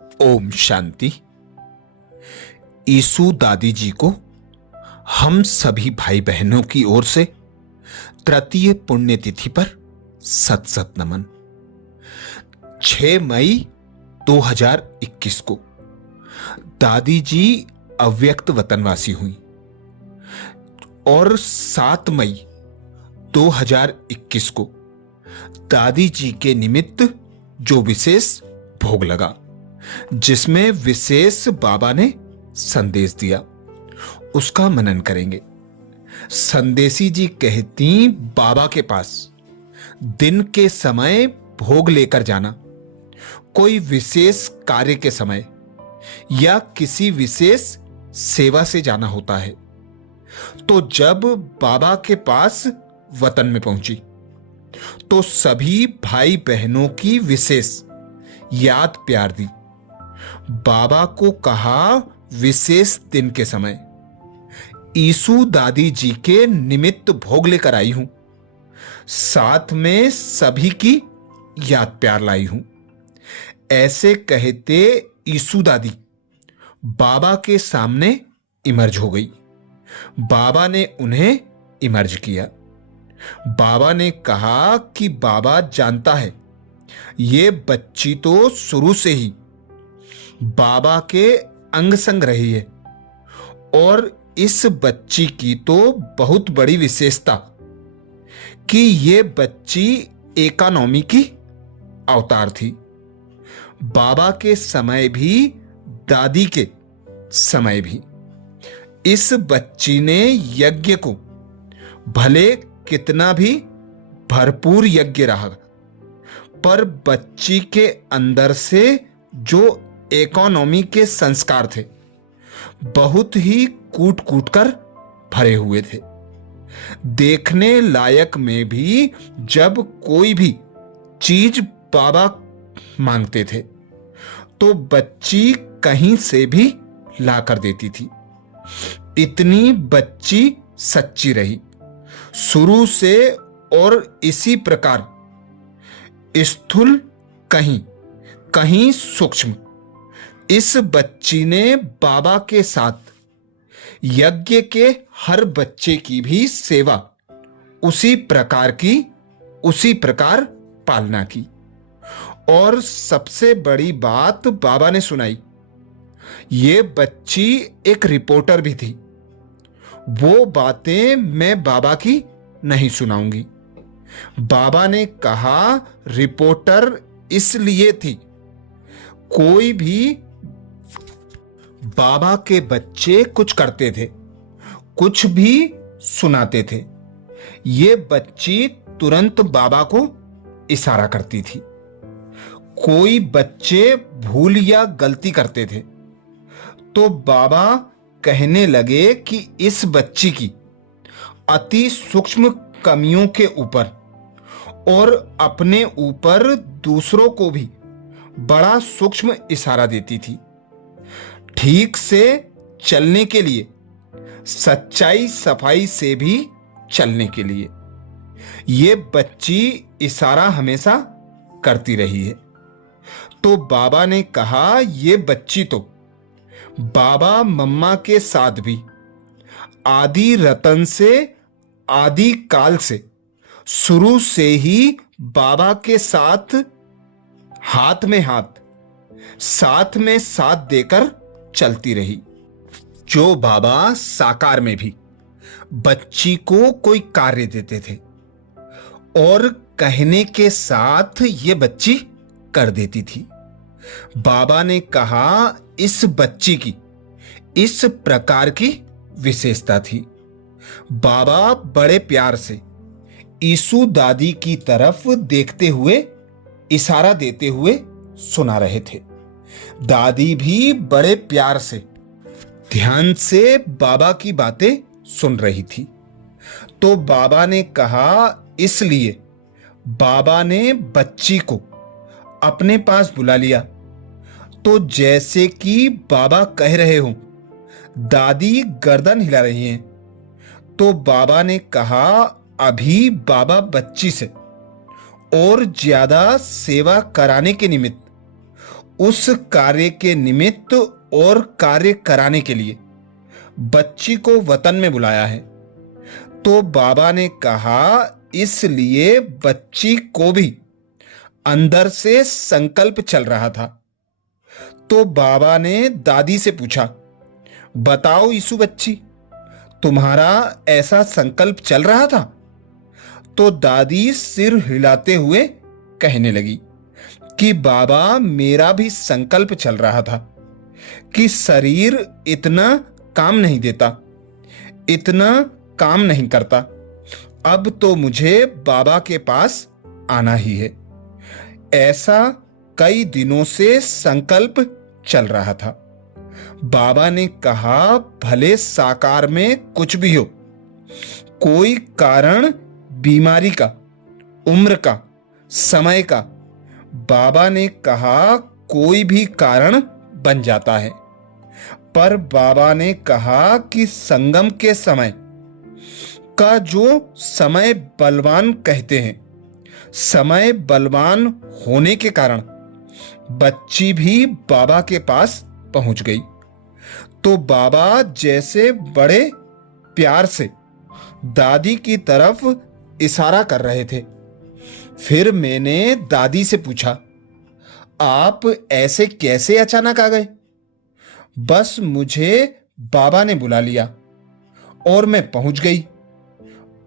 ओम शांति। ईसु दादी जी को हम सभी भाई बहनों की ओर से तृतीय पुण्यतिथि पर सत सत नमन। 6 मई 2021 को दादी जी अव्यक्त वतनवासी हुई और 7 मई 2021 को दादी जी के निमित्त जो विशेष भोग लगा, जिसमें विशेष बाबा ने संदेश दिया, उसका मनन करेंगे। संदेशी जी कहती, बाबा के पास दिन के समय भोग लेकर जाना कोई विशेष कार्य के समय या किसी विशेष सेवा से जाना होता है। तो जब बाबा के पास वतन में पहुंची तो सभी भाई बहनों की विशेष याद प्यार दी। बाबा को कहा, विशेष दिन के समय ईसु दादी जी के निमित्त भोग लेकर आई हूं, साथ में सभी की याद प्यार लाई हूं। ऐसे कहते ईसु दादी बाबा के सामने इमर्ज हो गई। बाबा ने उन्हें इमर्ज किया। बाबा ने कहा कि बाबा जानता है ये बच्ची तो शुरू से ही बाबा के अंग संग रही है और इस बच्ची की तो बहुत बड़ी विशेषता कि ये बच्ची एकानॉमी की अवतार थी। बाबा के समय भी, दादी के समय भी इस बच्ची ने यज्ञ को, भले कितना भी भरपूर यज्ञ रहा, पर बच्ची के अंदर से जो इकोनॉमी के संस्कार थे बहुत ही कूट कूट कर भरे हुए थे। देखने लायक में भी जब कोई भी चीज बाबा मांगते थे तो बच्ची कहीं से भी ला कर देती थी। इतनी बच्ची सच्ची रही शुरू से और इसी प्रकार स्थूल कहीं कहीं सूक्ष्म इस बच्ची ने बाबा के साथ यज्ञ के हर बच्चे की भी सेवा उसी प्रकार पालना की। और सबसे बड़ी बात बाबा ने सुनाई, ये बच्ची एक रिपोर्टर भी थी। वो बातें मैं बाबा की नहीं सुनाऊंगी। बाबा ने कहा, रिपोर्टर इसलिए थी, कोई भी बाबा के बच्चे कुछ करते थे, कुछ भी सुनाते थे, ये बच्ची तुरंत बाबा को इशारा करती थी। कोई बच्चे भूल या गलती करते थे तो बाबा कहने लगे कि इस बच्ची की अति सूक्ष्म कमियों के ऊपर और अपने ऊपर दूसरों को भी बड़ा सूक्ष्म इशारा देती थी। ठीक से चलने के लिए, सच्चाई सफाई से भी चलने के लिए ये बच्ची इशारा हमेशा करती रही है। तो बाबा ने कहा, ये बच्ची तो बाबा मम्मा के साथ भी आदि रतन से, आदि काल से, शुरू से ही बाबा के साथ हाथ में हाथ, साथ में साथ देकर चलती रही। जो बाबा साकार में भी बच्ची को कोई कार्य देते थे और कहने के साथ ये बच्ची कर देती थी। बाबा ने कहा, इस बच्ची की इस प्रकार की विशेषता थी। बाबा बड़े प्यार से ईसु दादी की तरफ देखते हुए इशारा देते हुए सुना रहे थे। दादी भी बड़े प्यार से ध्यान से बाबा की बातें सुन रही थी। तो बाबा ने कहा, इसलिए बाबा ने बच्ची को अपने पास बुला लिया। तो जैसे कि बाबा कह रहे हो, दादी गर्दन हिला रही हैं। तो बाबा ने कहा, अभी बाबा बच्ची से और ज्यादा सेवा कराने के निमित्त उस कार्य के निमित्त और कार्य कराने के लिए बच्ची को वतन में बुलाया है। तो बाबा ने कहा इसलिए बच्ची को भी अंदर से संकल्प चल रहा था। तो बाबा ने दादी से पूछा, बताओ यीशु बच्ची, तुम्हारा ऐसा संकल्प चल रहा था? तो दादी सिर हिलाते हुए कहने लगी कि बाबा, मेरा भी संकल्प चल रहा था कि शरीर इतना काम नहीं देता, इतना काम नहीं करता, अब तो मुझे बाबा के पास आना ही है। ऐसा कई दिनों से संकल्प चल रहा था। बाबा ने कहा भले साकार में कुछ भी हो, कोई कारण बीमारी का, उम्र का, समय का, बाबा ने कहा कोई भी कारण बन जाता है। पर बाबा ने कहा कि संगम के समय का जो समय बलवान कहते हैं, समय बलवान होने के कारण बच्ची भी बाबा के पास पहुंच गई। तो बाबा जैसे बड़े प्यार से दादी की तरफ इशारा कर रहे थे। फिर मैंने दादी से पूछा, आप ऐसे कैसे अचानक आ गए? बस मुझे बाबा ने बुला लिया और मैं पहुंच गई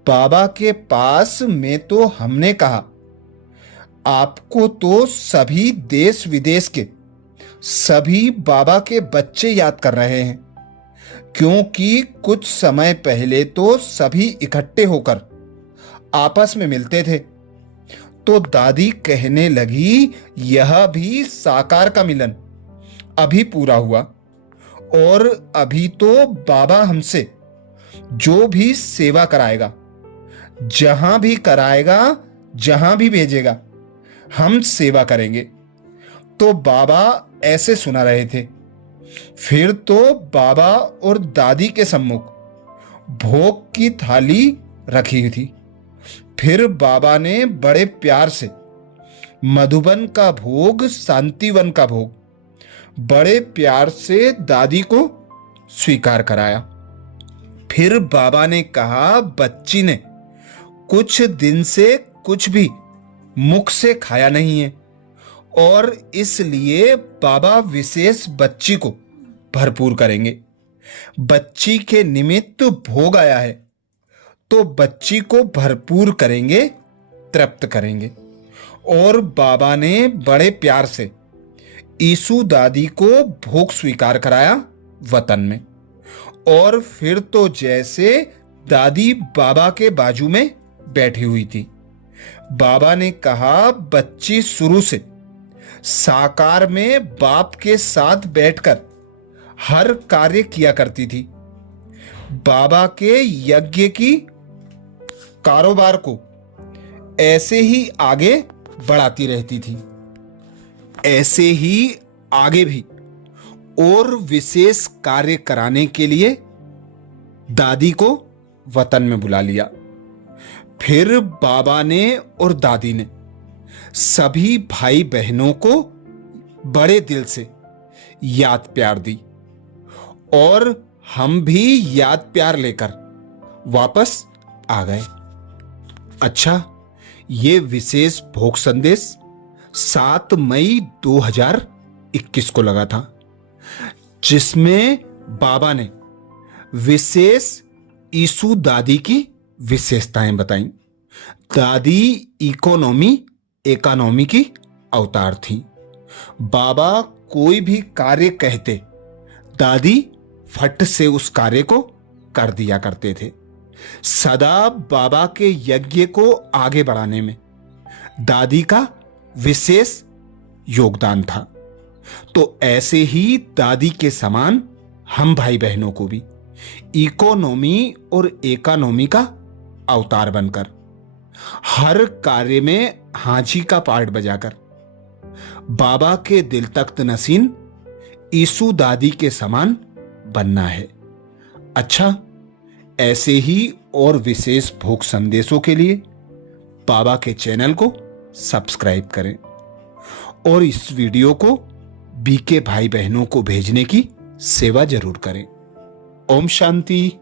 बाबा के पास में। तो हमने कहा, आपको तो सभी देश विदेश के सभी बाबा के बच्चे याद कर रहे हैं, क्योंकि कुछ समय पहले तो सभी इकट्ठे होकर आपस में मिलते थे। तो दादी कहने लगी, यह भी साकार का मिलन अभी पूरा हुआ, और अभी तो बाबा हमसे जो भी सेवा कराएगा, जहां भी कराएगा, जहां भी भेजेगा, हम सेवा करेंगे। तो बाबा ऐसे सुना रहे थे। फिर तो बाबा और दादी के सम्मुख भोग की थाली रखी थी। फिर बाबा ने बड़े प्यार से मधुबन का भोग, शांतिवन का भोग बड़े प्यार से दादी को स्वीकार कराया। फिर बाबा ने कहा, बच्ची ने कुछ दिन से कुछ भी मुख से खाया नहीं है, और इसलिए बाबा विशेष बच्ची को भरपूर करेंगे। बच्ची के निमित्त भोग आया है, तो बच्ची को भरपूर करेंगे, तृप्त करेंगे। और बाबा ने बड़े प्यार से यीशु दादी को भोग स्वीकार कराया वतन में। और फिर तो जैसे दादी बाबा के बाजू में बैठी हुई थी। बाबा ने कहा, बच्ची शुरू से साकार में बाप के साथ बैठकर हर कार्य किया करती थी। बाबा के यज्ञ की कारोबार को ऐसे ही आगे बढ़ाती रहती थी। ऐसे ही आगे भी और विशेष कार्य कराने के लिए दादी को वतन में बुला लिया। फिर बाबा ने और दादी ने सभी भाई बहनों को बड़े दिल से याद प्यार दी, और हम भी याद प्यार लेकर वापस आ गए। अच्छा, ये विशेष भोग संदेश 7 मई 2021 को लगा था, जिसमें बाबा ने विशेष यीशु दादी की विशेषताएं बताई। दादी इकोनॉमी की अवतार थी। बाबा कोई भी कार्य कहते, दादी फट से उस कार्य को कर दिया करते थे। सदा बाबा के यज्ञ को आगे बढ़ाने में दादी का विशेष योगदान था। तो ऐसे ही दादी के समान हम भाई बहनों को भी इकोनॉमी और इकोनॉमी का अवतार बनकर हर कार्य में हाजी का पार्ट बजाकर बाबा के दिल तख्त नसीन यीशु दादी के समान बनना है। अच्छा, ऐसे ही और विशेष भोग संदेशों के लिए बाबा के चैनल को सब्सक्राइब करें और इस वीडियो को बीके भाई बहनों को भेजने की सेवा जरूर करें। ओम शांति।